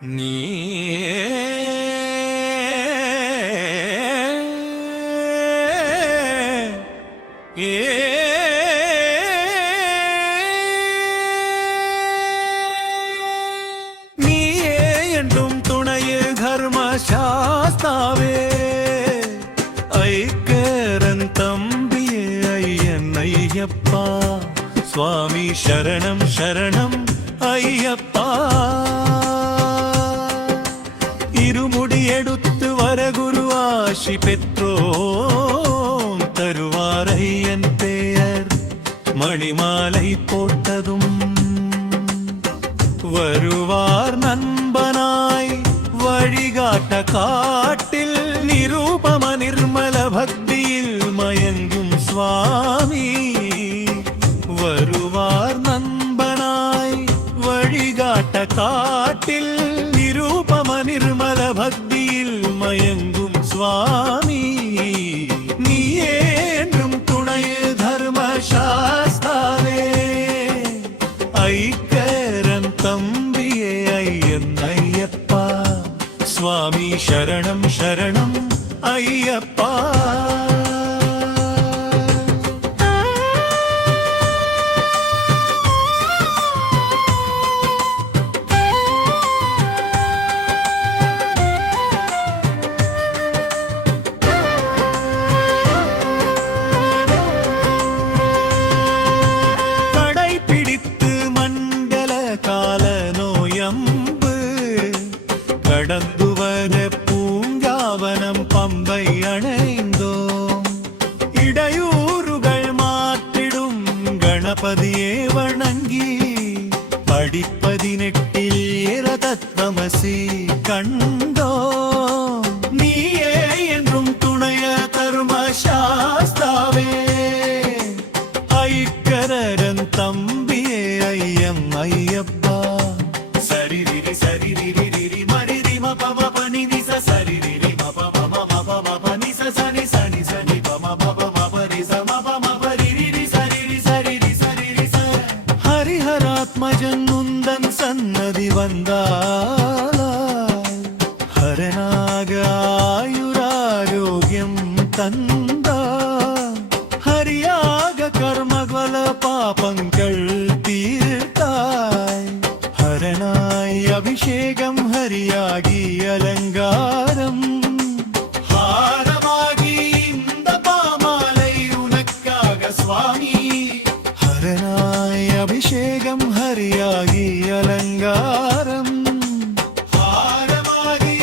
நீ என்றும் துணையே தர்மசாஸ்தாவே ஐக்கரன் தம்பியே ஐயன் ஐயப்பா சுவாமி சரணம் சரணம் ஐயப்பா இருமுடி எடுத்து வர குரு ஆசி பெற்றோம் தருவார் ஐயன் பெயர் மணிமாலை போட்டதும் வருவார் நண்பனாய் வழிகாட்ட காட்டில் நிரூபம நிர்மல பக்தியில் மயங்கும் சுவாமி வருவார் நண்பனாய் வழிகாட்ட காட்டில் நிரூபம நிர்மல பக்தியில் மயங்கும் சுவாமி நீயே என்றும் துணையே தர்மசாஸ்தாவே ஐக்கரன் தம்பியே ஐயன் ஐயப்பா சுவாமி சரணம் சரணம் ஐயப்பா கடந்துவர பூங்காவனம் பம்பை அணைந்தோம் இடையூறுகள் மாற்றிடும் கணபதியே வணங்கி படிப்பதினெட்டில் ஏரதத்வமசி கண்டோம் நீயே என்றும் துணைய தர்மசாஸ்தாவே ஐக்கரன் தம்பியே ஐயம் ஐயப்பா சரிரிரி சரிரிரி ഹരിഹരാത്മജന്നുന്തൻ സന്നതി വന്താൽ ഹരനാക ആയുരാരോഗ്യം തന്ത ഹരിയാക കർമ്മഫല പാപങ്ങൾ തീർത്തായി ഹരനായി അഭിഷേകം ഹരിയാകി അലങ്കാരം ഹാരമാകി இந்த பாமாலை உனக்காக சுவாமி ஹரனாய் அபிஷேகம் ஹரியாகி அலங்காரம் ஹாரமாகி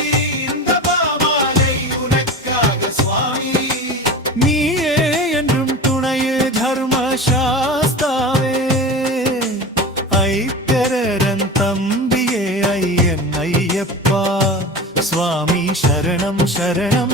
இந்த பாமாலை உனக்காக சுவாமி நீயே என்றும் துணையே தர்மசாஸ்தாவே ஐக்கரன் தம்பியே ஐயன் ஐயப்பா சுவாமி சரணம் சரணம்